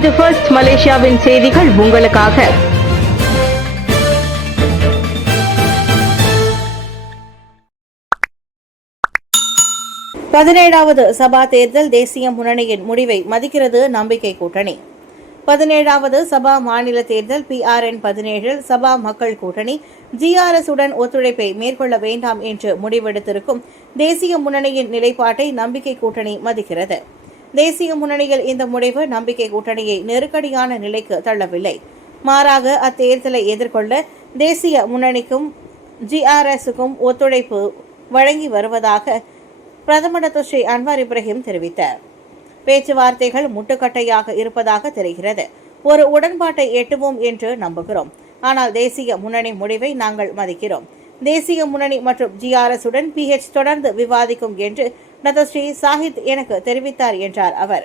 இது ஃபர்ஸ்ட் மலேசியாவின் செய்திகள் உங்களுக்காக. பதினேழாவது சபா தேர்தல் தேசிய முன்னணியின் முடிவை மதிக்கிறது நம்பிக்கை கூட்டணி. 17வது சபா மாநில தேர்தல் PRN17 சபா மக்கள் கூட்டணி GRS உடன் ஒத்துழைப்பை மேற்கொள்ள வேண்டாம் என்று முடிவெடுத்திருக்கும் தேசிய முன்னணியின் நிலைப்பாட்டை நம்பிக்கை கூட்டணி மதிக்கிறது. தேசிய முன்னணியில் இந்த முடிவு நம்பிக்கை கூட்டணியை நெருக்கடியான நிலைக்கு தள்ளவில்லை. மாறாக அத்தேர்தலை எதிர்கொள்ள தேசிய முன்னணிக்கும் GRSக்கும் ஒத்துழைப்பு வழங்கி வருவதாக பிரதமர் டாக்டர் அன்வார் இப்ராஹிம் தெரிவித்தார். பேச்சுவார்த்தைகள் முட்டுக்கட்டையாக இருப்பதாக தெரிகிறது. ஒரு உடன்பாட்டை எட்டுவோம் என்று நம்புகிறோம். ஆனால் தேசிய முன்னணி முடிவை நாங்கள் மதிக்கிறோம். தேசிய முன்னணி மற்றும் GRS உடன் PH தொடர்ந்து விவாதிக்கும் என்று டாக்டர் சாஹித் எனக்கு தெரிவித்தார் என்றார் அவர்.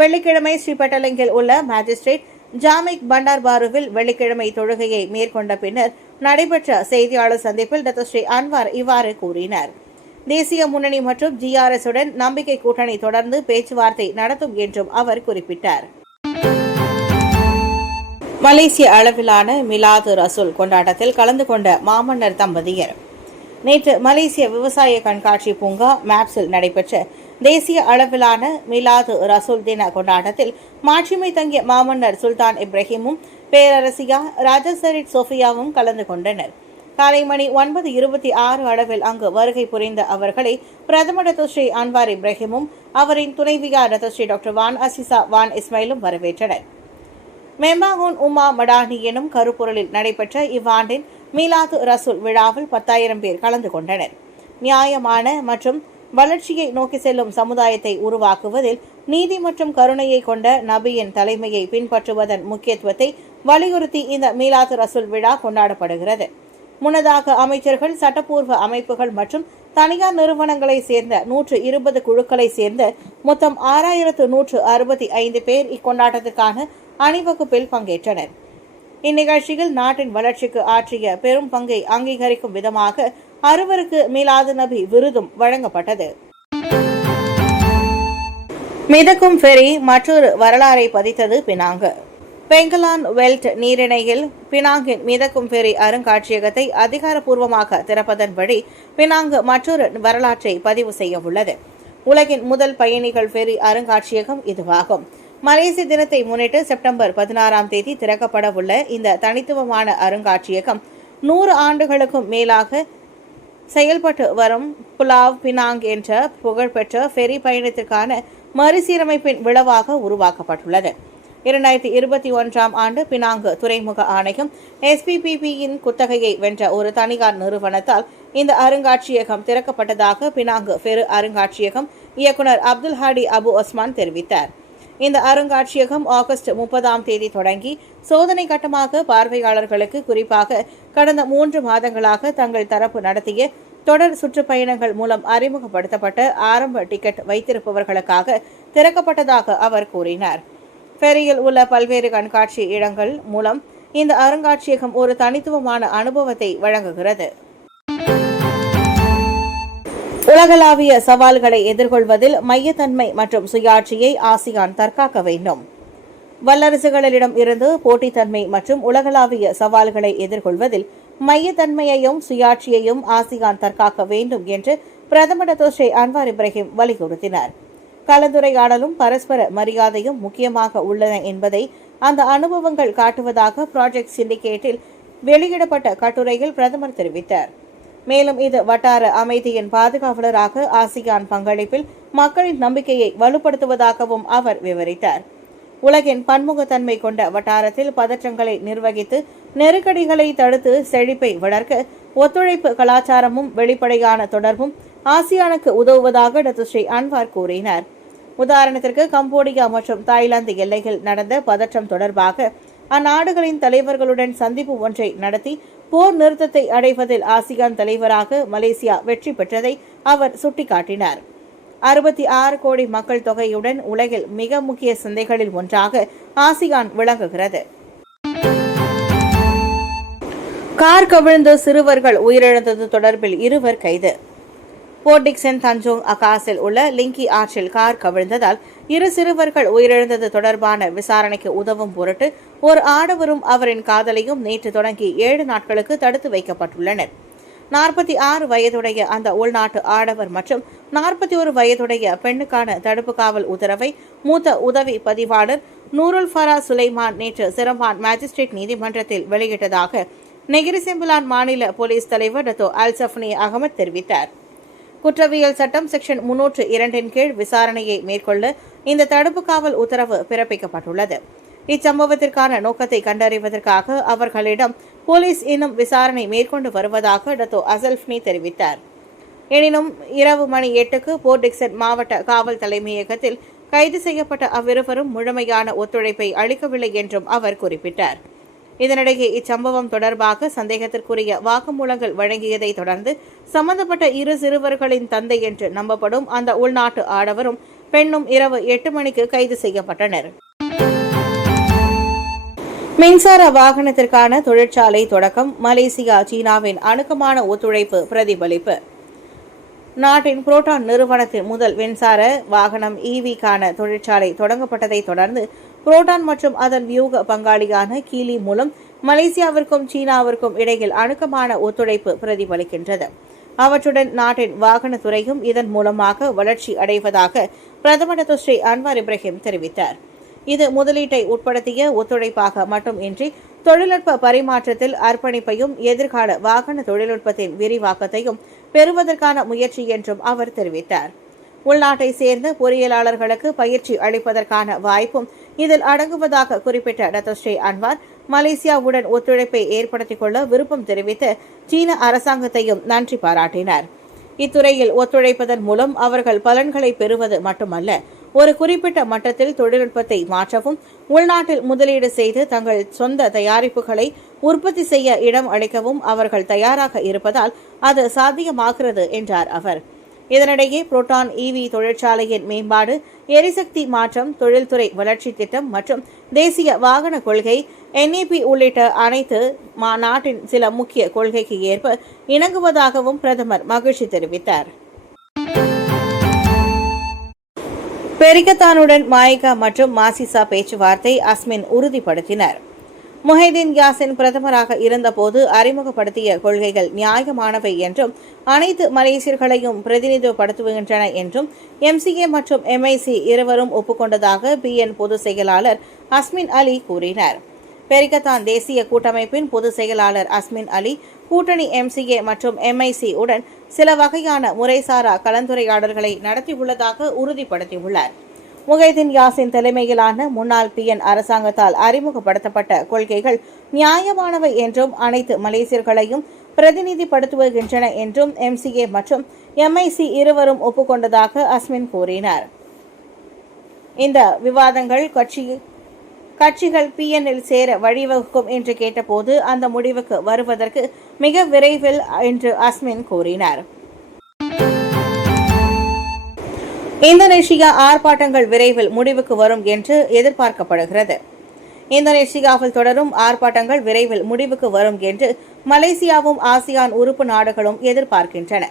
வெள்ளிக்கிழமை ஸ்ரீபட்டலங்கில் உள்ள மேஜிஸ்ட்ரேட் ஜாமிக் பண்டார்பாருவில் வெள்ளிக்கிழமை தொழுகையை மேற்கொண்ட பின்னர் நடைபெற்ற செய்தியாளர் சந்திப்பில் டாக்டர் அன்வார் இவ்வாறு கூறினார். தேசிய முன்னணி மற்றும் GRS உடன் நம்பிக்கை கூட்டணி தொடர்ந்து பேச்சுவார்த்தை நடத்தும் என்றும் அவர் குறிப்பிட்டார். மலேசிய அளவிலான மிலாது ரசூல் கொண்டாட்டத்தில் கலந்து கொண்ட மாமன்னர் தம்பதியர். நேற்று மலேசிய விவசாய கண்காட்சி பூங்கா மேப்ஸில் நடைபெற்ற தேசிய அளவிலான மிலாது ரசூல் தின கொண்டாட்டத்தில் மாட்சிமை தங்கிய மாமன்னர் சுல்தான் இப்ராஹிமும் பேரரசியா ராஜசரிட் சோஃபியாவும் கலந்து கொண்டனர். காலை மணி 9:26 அளவில் அங்கு வருகை புரிந்த அவர்களை பிரதமர் டாக்டர் அன்வார் இப்ராஹிமும் அவரின் துணைவியார் டாக்டர் வான் அசிசா வான் இஸ்மாயிலும் வரவேற்றனர். மெம்பாகுன் உமா மடானி எனும் கருப்பொருளில் நடைபெற்ற இவ்வாண்டின் மீலாது ரசூல் விழாவில் 10,000 பேர் கலந்து கொண்டனர். நியாயமான மற்றும் வளர்ச்சியை நோக்கி செல்லும் சமுதாயத்தை உருவாக்குவதில் நீதி மற்றும் கருணையை கொண்ட நபியின் தலைமையை பின்பற்றுவதன் முக்கியத்துவத்தை வலியுறுத்தி இந்த மீலாது ரசூல் விழா கொண்டாடப்படுகிறது. முன்னதாக அமைச்சர்கள், சட்டப்பூர்வ அமைப்புகள் மற்றும் தனியார் நிறுவனங்களை சேர்ந்த 120 குழுக்களை சேர்ந்த மொத்தம் 6,165 பேர் இக்கொண்டாட்டத்துக்கான அணிவகுப்பில் பங்கேற்றனர். இந்நிகழ்ச்சியில் நாட்டின் வளர்ச்சிக்கு ஆற்றிய பெரும் பங்கை அங்கீகரிக்கும் விதமாக 6 மீலாது நபி விருதும் வழங்கப்பட்டது. மிதக்கும் ஃபெரி மற்றொரு வரலாறை பதித்தது பினாங்கு. பெங்கலான் வெல்ட் நீரிணையில் பினாங்கின் மிதக்கும் ஃபெரி அருங்காட்சியகத்தை அதிகாரப்பூர்வமாக திறப்பதன் வழி பினாங்கு மற்றொரு வரலாற்றை பதிவு செய்ய உள்ளது. உலகின் முதல் பயணிகள் ஃபெரி அருங்காட்சியகம் இதுவாகும். மலேசிய தினத்தை முன்னிட்டு செப்டம்பர் 16ஆம் தேதி திறக்கப்பட உள்ள இந்த தனித்துவமான அருங்காட்சியகம் 100 ஆண்டுகளுக்கும் மேலாக செயல்பட்டு வரும் புலாவ் பினாங் என்ற புகழ்பெற்ற ஃபெரி பயணத்திற்கான மறுசீரமைப்பின் விளைவாக உருவாக்கப்பட்டுள்ளது. 2021ஆம் ஆண்டு பினாங்கு துறைமுக ஆணையம் SPPPயின் குத்தகையை வென்ற ஒரு தனியார் நிறுவனத்தால் இந்த அருங்காட்சியகம் திறக்கப்பட்டதாக பினாங்கு ஃபெரு அருங்காட்சியகம் இயக்குநர் அப்துல் ஹாடி அபு ஒஸ்மான் தெரிவித்தார். இந்த அருங்காட்சியகம் ஆகஸ்ட் 30ஆம் தேதி தொடங்கி சோதனை கட்டமாக பார்வையாளர்களுக்கு, குறிப்பாக கடந்த 3 மாதங்களாக தங்கள் தரப்பு நடத்திய தொடர் சுற்றுப்பயணங்கள் மூலம் அறிமுகப்படுத்தப்பட்ட ஆரம்ப டிக்கெட் வைத்திருப்பவர்களுக்காக திறக்கப்பட்டதாக அவர் கூறினார். ஃபெரியில் உள்ள பல்வேறு கண்காட்சி இடங்கள் மூலம் இந்த அருங்காட்சியகம் ஒரு தனித்துவமான அனுபவத்தை வழங்குகிறது. உலகளாவிய சவால்களை எதிர்கொள்வதில் மையத்தன்மை மற்றும் சுயாட்சியை ஆசியான் தற்காக்க வேண்டும். வல்லரசுகளிடம் இருந்து போட்டித்தன்மை மற்றும் உலகளாவிய சவால்களை எதிர்கொள்வதில் மையத்தன்மையையும் சுயாட்சியையும் ஆசியான் தற்காக்க வேண்டும் என்று பிரதமர் டாக்டர் அன்வார் இப்ராஹிம் வலியுறுத்தினார். கலந்துரையாடலும் பரஸ்பர மரியாதையும் முக்கியமாக உள்ளன என்பதை அந்த அனுபவங்கள் காட்டுவதாக ப்ராஜெக்ட் சிண்டிகேட்டில் வெளியிடப்பட்ட கட்டுரையில் பிரதமர் தெரிவித்தார். மேலும் இது வட்டார அமைதியின் பாதுகாவலராக ஆசியான் பங்களிப்பில் மக்களின் நம்பிக்கையை வலுப்படுத்துவதாகவும் அவர் விவரித்தார். உலகின் பன்முகத்தன்மை கொண்ட வட்டாரத்தில் பதற்றங்களை நிர்வகித்து நெருக்கடிகளை தடுத்து செழிப்பை வளர்க்க ஒத்துழைப்பு கலாச்சாரமும் வெளிப்படையான தொடர்பும் ஆசியானுக்கு உதவுவதாக டாக்டர் அன்வார் கூறினார். உதாரணத்திற்கு கம்போடியா மற்றும் தாய்லாந்து எல்லையில் நடந்த பதற்றம் தொடர்பாக அந்நாடுகளின் தலைவர்களுடன் சந்திப்பு ஒன்றை நடத்தி போர் நிறுத்தத்தை அடைவதில் ஆசியான் தலைவராக மலேசியா வெற்றி பெற்றதை அவர் சுட்டிக்காட்டினார். 66 கோடி மக்கள் தொகையுடன் உலகில் மிக முக்கிய சந்தைகளில் ஒன்றாக ஆசியான் விளங்குகிறது. கார் கவிழ்ந்து சிறுவர்கள் உயிரிழந்தது தொடர்பில் 2 கைது. போர்ட் டிக்சன் தஞ்சோங் அகாஸில் உள்ள லிங்கி ஆற்றில் கார் கவிழ்ந்ததால் 2 சிறுவர்கள் உயிரிழந்தது தொடர்பான விசாரணைக்கு உதவும் பொருட்டு ஒரு ஆடவரும் அவரின் காதலியும் நேற்று தொடங்கி 7 நாட்களுக்கு தடுத்து வைக்கப்பட்டுள்ளனர். 46 வயதுடைய அந்த உள்நாட்டு ஆடவர் மற்றும் 41 வயதுடைய பெண்ணுக்கான தடுப்பு காவல் உத்தரவை மூத்த உதவி பதிவாளர் நூருல் ஃபரா சுலைமான் நேற்று சிரம்பான் மேஜிஸ்ட்ரேட் நீதிமன்றத்தில் வெளியிட்டதாக நெகிரி செம்பிலான் மாநில போலீஸ் தலைவர் டத்தோ அல்சஃப்னி அகமது தெரிவித்தார். குற்றவியல் சட்டம் செக்ஷன் 302 கீழ் விசாரணையை மேற்கொள்ள இந்த தடுப்பு காவல் உத்தரவு பிறப்பிக்கப்பட்டுள்ளது. இச்சம்பவத்திற்கான நோக்கத்தை கண்டறிவதற்காக அவர்களிடம் போலீஸ் இன்னும் விசாரணை மேற்கொண்டு வருவதாக டத்தோ அசல்ஃப்னி தெரிவித்தார். எனினும் இரவு மணி 8க்கு போர்ட் டிக்சன் மாவட்ட காவல் தலைமையகத்தில் கைது செய்யப்பட்ட அவ்விருவரும் முழுமையான ஒத்துழைப்பை அளிக்கவில்லை என்றும் அவர் குறிப்பிட்டார். இதனிடையே இச்சம்பவம் தொடர்பாக சந்தேகத்திற்குரிய வாக்குமூலங்கள் வழங்கியதை தொடர்ந்து சம்பந்தப்பட்ட 2 சிறுவர்களின் தந்தை என்று நம்பப்படும் அந்த உள்நாட்டு ஆடவரும் பெண்ணும் இரவு 8 மணிக்கு கைது செய்யப்பட்டனர். மின்சார வாகனத்திற்கான தொழிற்சாலை தொடக்கம் மலேசியா சீனாவின் அணுக்கமான ஒத்துழைப்பு பிரதிபலிப்பு. நாட்டின் புரோட்டான் நிறுவனத்தின் முதல் மின்சார வாகனம் ஈவிக்கான தொழிற்சாலை தொடங்கப்பட்டதை தொடர்ந்து புரோட்டான் மற்றும் அதன் வியூக பங்காளியான கீலி மூலம் மலேசியாவிற்கும் சீனாவிற்கும் இடையில் அணுக்கமான ஒத்துழைப்பு பிரதிபலிக்கின்றது. அவற்றுடன் நாட்டின் வாகன துறையும் இதன் மூலமாக வளர்ச்சி அடைவதாக பிரதமர் ஸ்ரீ அன்வார் இப்ராஹிம் தெரிவித்தார். இது முதலீட்டை உட்படுத்திய ஒத்துழைப்பாக மட்டுமின்றி தொழில்நுட்ப பரிமாற்றத்தில் அர்ப்பணிப்பையும் எதிர்கால வாகன தொழில்நுட்பத்தின் விரிவாக்கத்தையும் பெறுவதற்கான முயற்சி என்றும் அவர் தெரிவித்தார். உள்நாட்டை சேர்ந்த பொறியியலாளர்களுக்கு பயிற்சி அளிப்பதற்கான வாய்ப்பும் இதில் அடங்குவதாக குறிப்பிட்ட டாக்டர் ஸ்ரீ அன்வார் மலேசியாவுடன் ஒத்துழைப்பை ஏற்படுத்திக் கொள்ள விருப்பம் தெரிவித்து சீன அரசாங்கத்தையும் நன்றி பாராட்டினார். இத்துறையில் ஒத்துழைப்பதன் மூலம் அவர்கள் பலன்களை பெறுவது மட்டுமல்ல, ஒரு குறிப்பிட்ட மட்டத்தில் தொழில்நுட்பத்தை மாற்றவும் உள்நாட்டில் முதலீடு செய்து தங்கள் சொந்த தயாரிப்புகளை உற்பத்தி செய்ய இடம் அளிக்கவும் அவர்கள் தயாராக இருப்பதால் அது சாத்தியமாகிறது என்றார் அவர். இதனிடையே புரோட்டான் ஈவி தொழிற்சாலையின் மேம்பாடு, எரிசக்தி மாற்றம், தொழில்துறை வளர்ச்சி திட்டம் மற்றும் தேசிய வாகன கொள்கை NEP உள்ளிட்ட அனைத்து நாட்டின் சில முக்கிய கொள்கைக்கு ஏற்ப இணங்குவதாகவும் பிரதமர் மகிழ்ச்சி தெரிவித்தார். பெரிகத்தானுடன் மாயிகா மற்றும் மாசிசா பேச்சுவார்த்தை அஸ்மின் உறுதிப்படுத்தினர். முஹைதீன் யாசின் பிரதமராக இருந்தபோது அறிமுகப்படுத்திய கொள்கைகள் நியாயமானவை என்றும் அனைத்து மலேசியர்களையும் பிரதிநிதித்துவப்படுத்துகின்றன என்றும் MCA மற்றும் MIC இருவரும் ஒப்புக்கொண்டதாக PN பொதுச் செயலாளர் அஸ்மின் அலி கூறினார். பெரிகத்தான் தேசிய கூட்டமைப்பின் பொதுச் செயலாளர் அஸ்மின் அலி கூட்டணி MCA மற்றும் MIC உடன் சில வகையான முறைசாரா கலந்துரையாடல்களை நடத்தியுள்ளதாக உறுதிப்படுத்தியுள்ளார். முஹைதீன் யாசின் தலைமையிலான முன்னாள் PN அரசாங்கத்தால் அறிமுகப்படுத்தப்பட்ட கொள்கைகள் நியாயமானவை என்றும் அனைத்து மலேசியர்களையும் பிரதிநிதிப்படுத்துகின்றன என்றும் MCA மற்றும் MIC இருவரும் ஒப்புக்கொண்டதாக அஸ்மின் கூறினார். இந்த விவாதங்கள் கட்சிகள் PNல் சேர வழிவகுக்கும் என்று கேட்டபோது அந்த முடிவுக்கு வருவதற்கு மிக விரைவில் என்று அஸ்மின் கூறினார். இந்தோனேஷியா ஆர்ப்பாட்டங்கள் விரைவில் முடிவுக்கு வரும் என்று எதிர்பார்க்கப்படுகிறது. இந்தோனேஷியாவில் தொடரும் ஆர்ப்பாட்டங்கள் விரைவில் முடிவுக்கு வரும் என்று மலேசியாவும் ஆசியான் உறுப்பு நாடுகளும் எதிர்பார்க்கின்றன.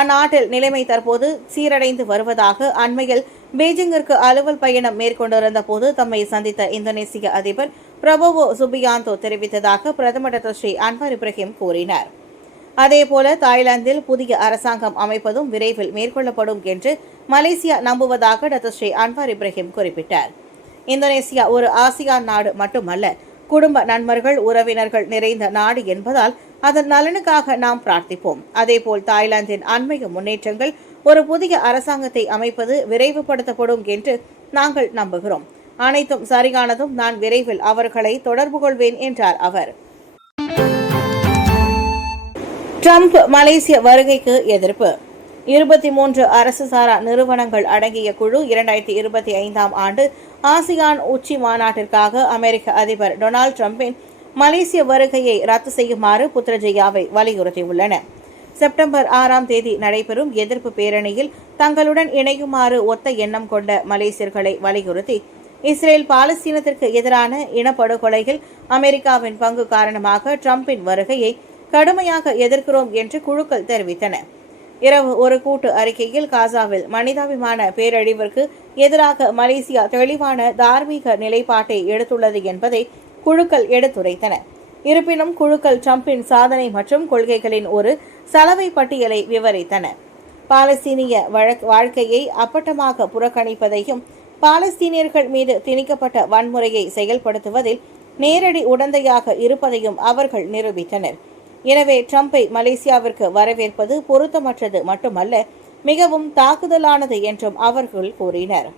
அந்நாட்டில் நிலைமை தற்போது சீரடைந்து வருவதாக அண்மையில் பீஜிங்கிற்கு அலுவல் பயணம் மேற்கொண்டிருந்த போது தம்மை சந்தித்த இந்தோனேசிய அதிபர் பிரபோவோ சுபியாந்தோ தெரிவித்ததாக பிரதமர் டாக்டர் ஸ்ரீ அன்வார் இப்ராஹிம் கூறினார். அதேபோல தாய்லாந்தில் புதிய அரசாங்கம் அமைப்பதும் விரைவில் மேற்கொள்ளப்படும் என்று மலேசியா நம்புவதாக டாக்டர் ஸ்ரீ அன்வார் இப்ராஹிம் குறிப்பிட்டார். இந்தோனேசியா ஒரு ஆசியான் நாடு மட்டுமல்ல, குடும்ப நண்பர்கள் உறவினர்கள் நிறைந்த நாடு என்பதால் அதன் நலனுக்காக நாம் பிரார்த்திப்போம். அதேபோல் தாய்லாந்தின் அண்மைய முன்னேற்றங்கள் ஒரு புதிய அரசாங்கத்தை அமைப்பது விரைவுபடுத்தப்படும் என்று நாங்கள் நம்புகிறோம். அனைத்தும் சரியானதும் நான் விரைவில் அவர்களை தொடர்பு கொள்வேன் என்றார் அவர். ட்ரம்ப் மலேசிய வருகைக்கு எதிர்ப்பு. 23 அரசு சாரா நிறுவனங்கள் அடங்கிய குழு 2025ஆம் ஆண்டு ஆசியான் உச்சி மாநாட்டிற்காக அமெரிக்க அதிபர் டொனால்டு டிரம்பின் மலேசிய வருகையை ரத்து செய்யுமாறு புத்ரஜயாவை வலியுறுத்தியுள்ளன. செப்டம்பர் 6ஆம் தேதி நடைபெறும் எதிர்ப்பு பேரணியில் தங்களுடன் இணையுமாறு ஒத்த எண்ணம் கொண்ட மலேசியர்களை வலியுறுத்தி இஸ்ரேல் பாலஸ்தீனத்திற்கு எதிரான இனப்படுகொலையில் அமெரிக்காவின் பங்கு காரணமாக டிரம்பின் வருகையை கடுமையாக எதிர்க்கிறோம் என்று குழுக்கள் தெரிவித்தன. இரவு ஒரு கூட்டு அறிக்கையில் காசாவில் மனிதாபிமான பேரழிவிற்கு எதிராக மலேசியா தெளிவான தார்மீக நிலைப்பாட்டை எடுத்துள்ளது என்பதை குழுக்கள் எடுத்துரைத்தன. இருப்பினும் குழுக்கள் ட்ரம்பின் சாதனை மற்றும் கொள்கைகளின் ஒரு சலவை பட்டியலை விவரித்தன. பாலஸ்தீனிய வாழ்க்கையை அப்பட்டமாக புறக்கணிப்பதையும் பாலஸ்தீனியர்கள் மீது திணிக்கப்பட்ட வன்முறையை செயல்படுத்துவதில் நேரடி உடந்தையாக இருப்பதையும் அவர்கள் நிரூபித்தனர். எனவே ட்ரம்பை மலேசியாவிற்கு வரவேற்பது பொருத்தமற்றது மட்டுமல்ல, மிகவும் தாக்குதலானது என்றும் அவர்கள் கூறினர்.